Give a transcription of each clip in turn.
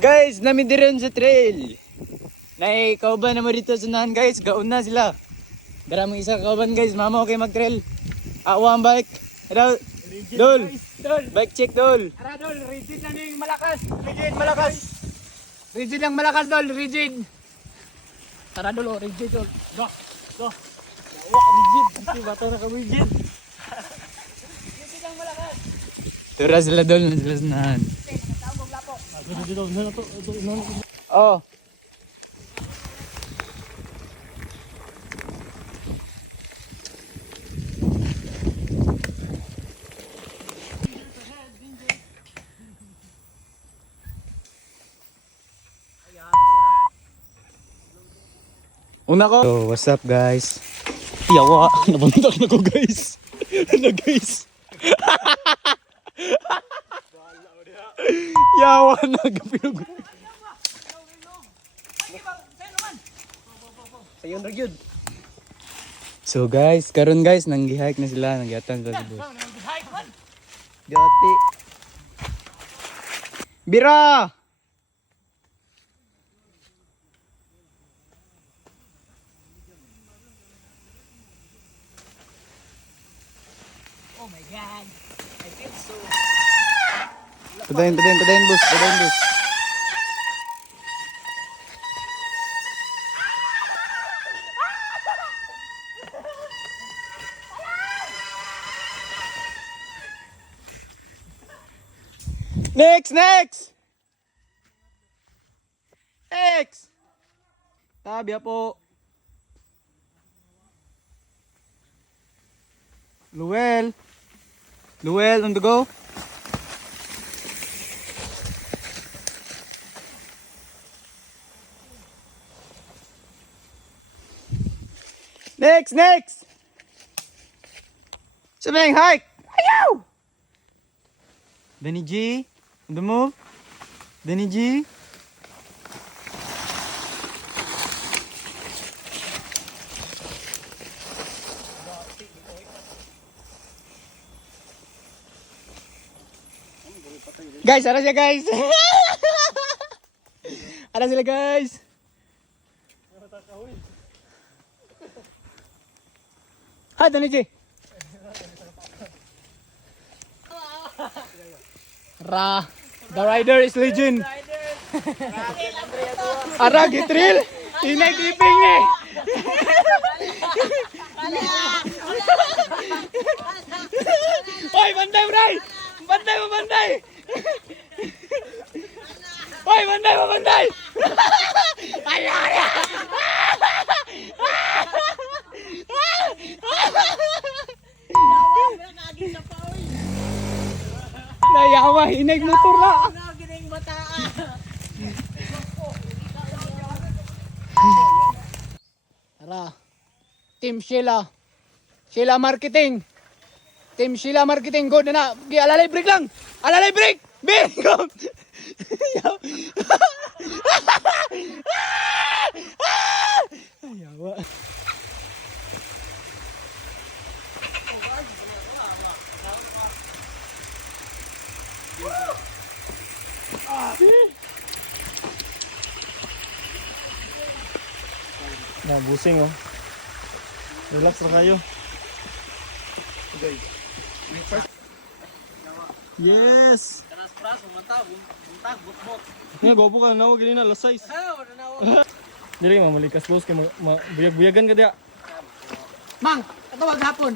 Guys, namidiran sa trail. Nay, kauban na mo dito sa unahan guys. Gaun na sila. Dara mo isa kauban guys. Mama okay mag-trail. Awa ang bike. Dol. Dol. Bike check dol. Ara dol, rigid lang yung malakas. Rigid, malakas. Rigid lang malakas dol, rigid. Tara dol, rigid dol. Go. Go. Yawa, rigid. Hindi ba ito naka-rigid? Rigid lang malakas. Tura sila dol. Na sila sa unahan. Oh. Una ko. So, what's up guys? Yawa, nabuntak na ko guys. Ano guys? Yawa na gapilog. Sayon ra gyud. So guys, karon guys nanggi-hike na sila, nangyatan sila sa bus. Gati. Bira! Oh my god. I feel so. Padayin bus. Next! Tabi po. Luel, on the go. Next! Sabing hike! Ayaw! Danny G, on the move. Danny G. Guys, ara siya guys. Ara sila guys. Hi, Danny G. The rider is legend. Ara gitril. Inay giping eh. Hoy, banday bray. Banday. Hoy, banday. Nayawa, hinag motor na. Tara. Team Sheila Marketing. Good na. Alalay break lang. Bingo. Ayawa. Nah, busing oh. Relax lang kayo. Yes! Nga, gopo ka na, gini na, alas 6. Dili, mamalikas boss, kaya buyag-buyagan ka diya. Mang, katawag hapon.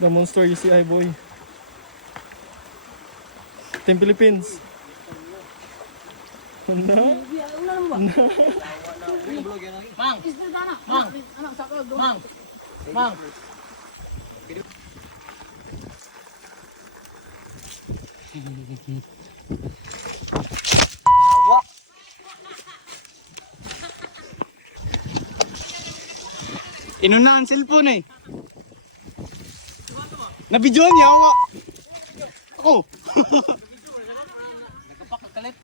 The Monster UCI boy. Team Philippines. Ano? Mang. Inuna ang cellphone eh. Nabidyoan niya ako.